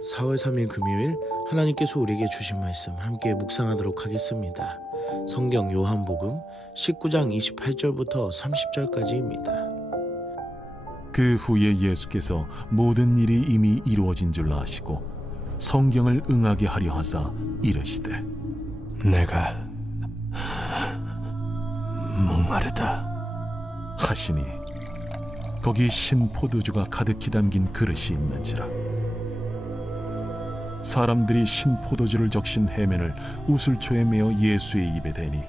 4월 3일 금요일 하나님께서 우리에게 주신 말씀 함께 묵상하도록 하겠습니다. 성경 요한복음 19장 28절부터 30절까지입니다. 그 후에 예수께서 모든 일이 이미 이루어진 줄 아시고 성경을 응하게 하려 하사 이르시되 내가 목마르다 하시니 거기 신 포도주가 가득히 담긴 그릇이 있는지라. 사람들이 신 포도주를 적신 해면을 우슬초에 메어 예수의 입에 대니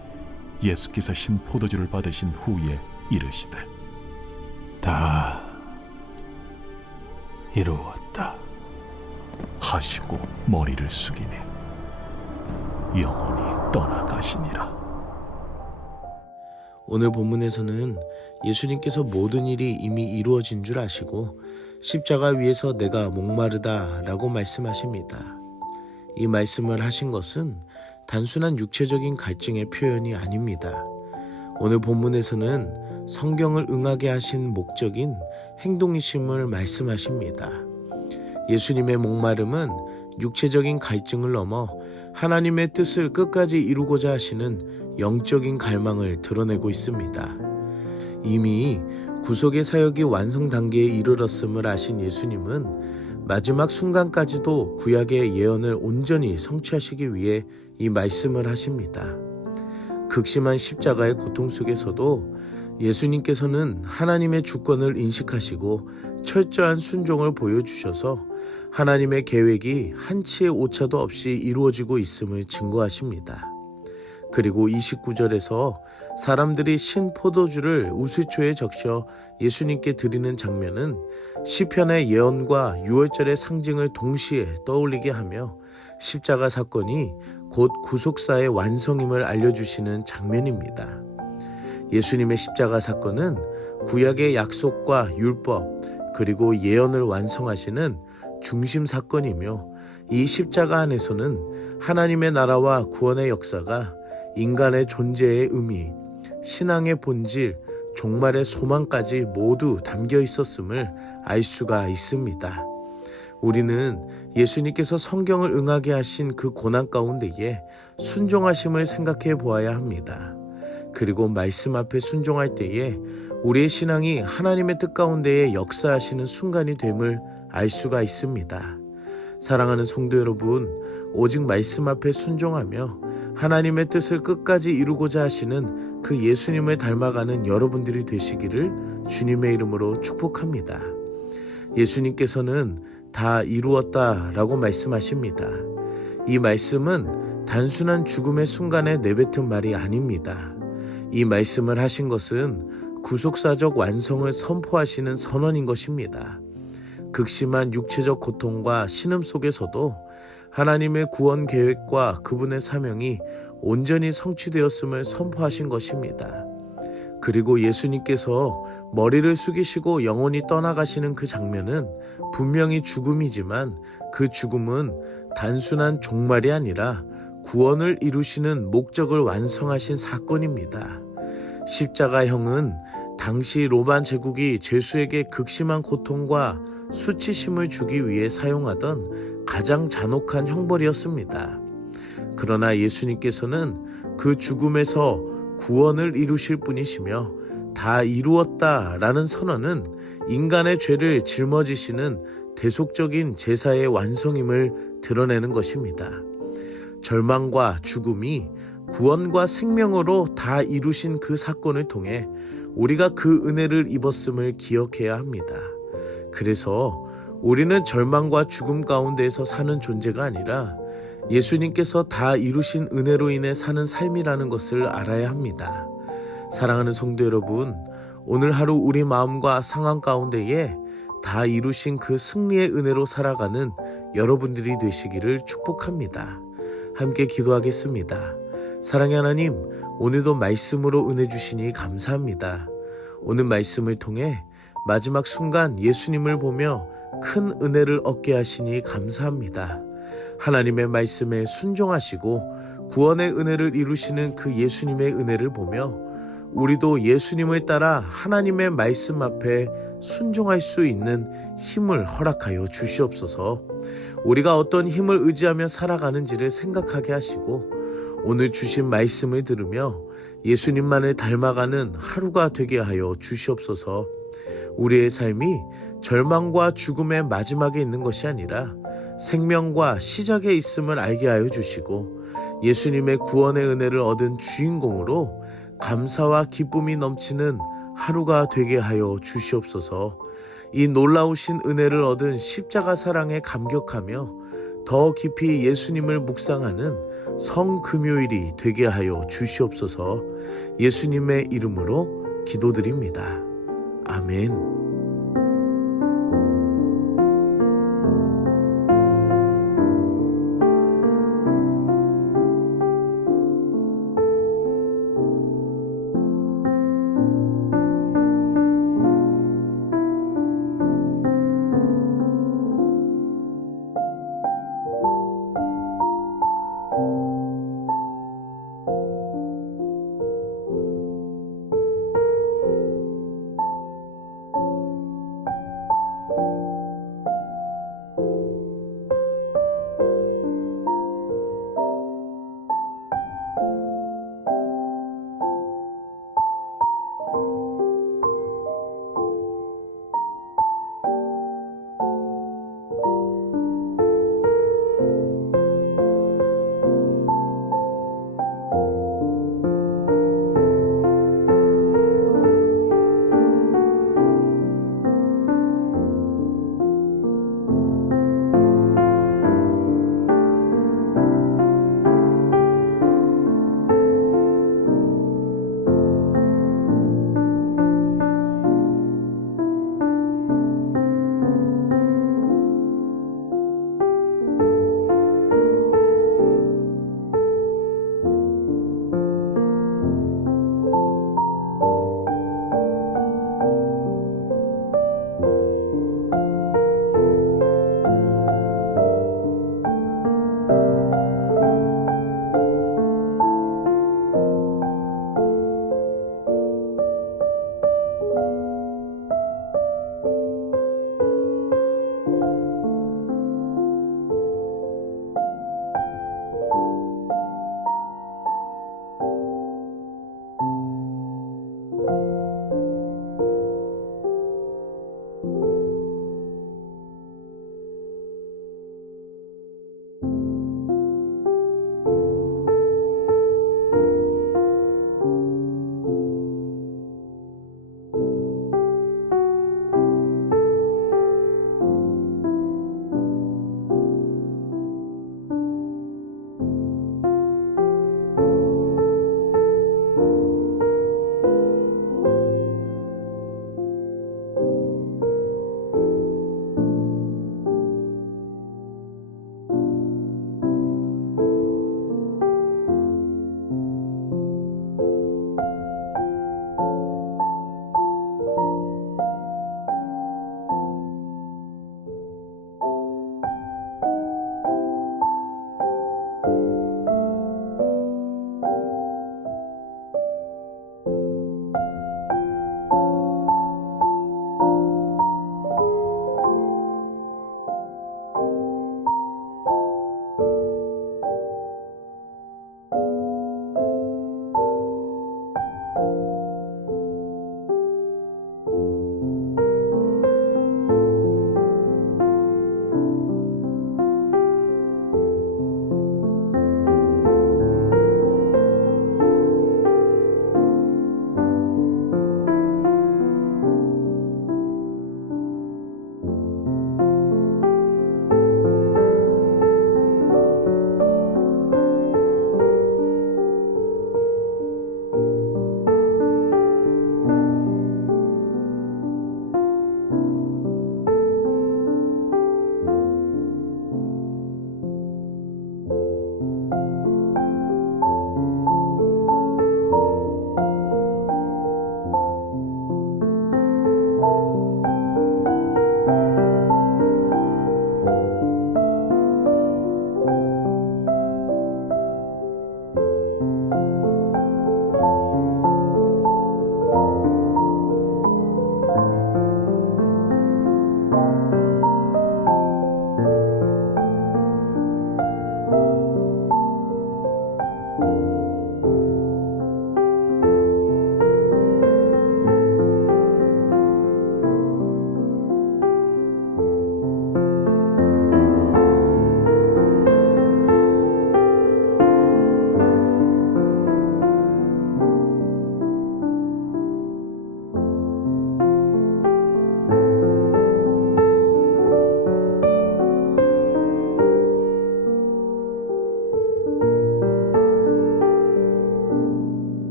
예수께서 신 포도주를 받으신 후에 이르시되 다 이루었다 하시고 머리를 숙이니 영원히 떠나가시니라. 오늘 본문에서는 예수님께서 모든 일이 이미 이루어진 줄 아시고 십자가 위에서 내가 목마르다 라고 말씀하십니다. 이 말씀을 하신 것은 단순한 육체적인 갈증의 표현이 아닙니다. 오늘 본문에서는 성경을 응하게 하신 목적인 행동이심을 말씀하십니다. 예수님의 목마름은 육체적인 갈증을 넘어 하나님의 뜻을 끝까지 이루고자 하시는 영적인 갈망을 드러내고 있습니다. 이미 구속의 사역이 완성 단계에 이르렀음을 아신 예수님은 마지막 순간까지도 구약의 예언을 온전히 성취하시기 위해 이 말씀을 하십니다. 극심한 십자가의 고통 속에서도 예수님께서는 하나님의 주권을 인식하시고 철저한 순종을 보여주셔서 하나님의 계획이 한치의 오차도 없이 이루어지고 있음을 증거하십니다. 그리고 29절에서 사람들이 신 포도주를 우슬초에 적셔 예수님께 드리는 장면은 시편의 예언과 유월절의 상징을 동시에 떠올리게 하며 십자가 사건이 곧 구속사의 완성임을 알려주시는 장면입니다. 예수님의 십자가 사건은 구약의 약속과 율법 그리고 예언을 완성하시는 중심 사건이며 이 십자가 안에서는 하나님의 나라와 구원의 역사가 인간의 존재의 의미, 신앙의 본질, 종말의 소망까지 모두 담겨 있었음을 알 수가 있습니다. 우리는 예수님께서 성경을 응하게 하신 그 고난 가운데에 순종하심을 생각해 보아야 합니다. 그리고 말씀 앞에 순종할 때에 우리의 신앙이 하나님의 뜻 가운데에 역사하시는 순간이 됨을 알 수가 있습니다. 사랑하는 성도 여러분, 오직 말씀 앞에 순종하며 하나님의 뜻을 끝까지 이루고자 하시는 그 예수님을 닮아가는 여러분들이 되시기를 주님의 이름으로 축복합니다. 예수님께서는 다 이루었다 라고 말씀하십니다. 이 말씀은 단순한 죽음의 순간에 내뱉은 말이 아닙니다. 이 말씀을 하신 것은 구속사적 완성을 선포하시는 선언인 것입니다. 극심한 육체적 고통과 신음 속에서도 하나님의 구원 계획과 그분의 사명이 온전히 성취되었음을 선포하신 것입니다. 그리고 예수님께서 머리를 숙이시고 영원히 떠나가시는 그 장면은 분명히 죽음이지만 그 죽음은 단순한 종말이 아니라 구원을 이루시는 목적을 완성하신 사건입니다. 십자가형은 당시 로마 제국이 죄수에게 극심한 고통과 수치심을 주기 위해 사용하던 가장 잔혹한 형벌이었습니다. 그러나 예수님께서는 그 죽음에서 구원을 이루실 분이시며 다 이루었다라는 선언은 인간의 죄를 짊어지시는 대속적인 제사의 완성임을 드러내는 것입니다. 절망과 죽음이 구원과 생명으로 다 이루신 그 사건을 통해 우리가 그 은혜를 입었음을 기억해야 합니다. 그래서 우리는 절망과 죽음 가운데에서 사는 존재가 아니라 예수님께서 다 이루신 은혜로 인해 사는 삶이라는 것을 알아야 합니다. 사랑하는 성도 여러분, 오늘 하루 우리 마음과 상황 가운데에 다 이루신 그 승리의 은혜로 살아가는 여러분들이 되시기를 축복합니다. 함께 기도하겠습니다. 사랑의 하나님, 오늘도 말씀으로 은혜 주시니 감사합니다. 오늘 말씀을 통해 마지막 순간 예수님을 보며 큰 은혜를 얻게 하시니 감사합니다. 하나님의 말씀에 순종하시고 구원의 은혜를 이루시는 그 예수님의 은혜를 보며 우리도 예수님을 따라 하나님의 말씀 앞에 순종할 수 있는 힘을 허락하여 주시옵소서. 우리가 어떤 힘을 의지하며 살아가는지를 생각하게 하시고 오늘 주신 말씀을 들으며 예수님만을 닮아가는 하루가 되게 하여 주시옵소서. 우리의 삶이 절망과 죽음의 마지막에 있는 것이 아니라 생명과 시작에 있음을 알게 하여 주시고 예수님의 구원의 은혜를 얻은 주인공으로 감사와 기쁨이 넘치는 하루가 되게 하여 주시옵소서. 이 놀라우신 은혜를 얻은 십자가 사랑에 감격하며 더 깊이 예수님을 묵상하는 성금요일이 되게 하여 주시옵소서. 예수님의 이름으로 기도드립니다. 아멘.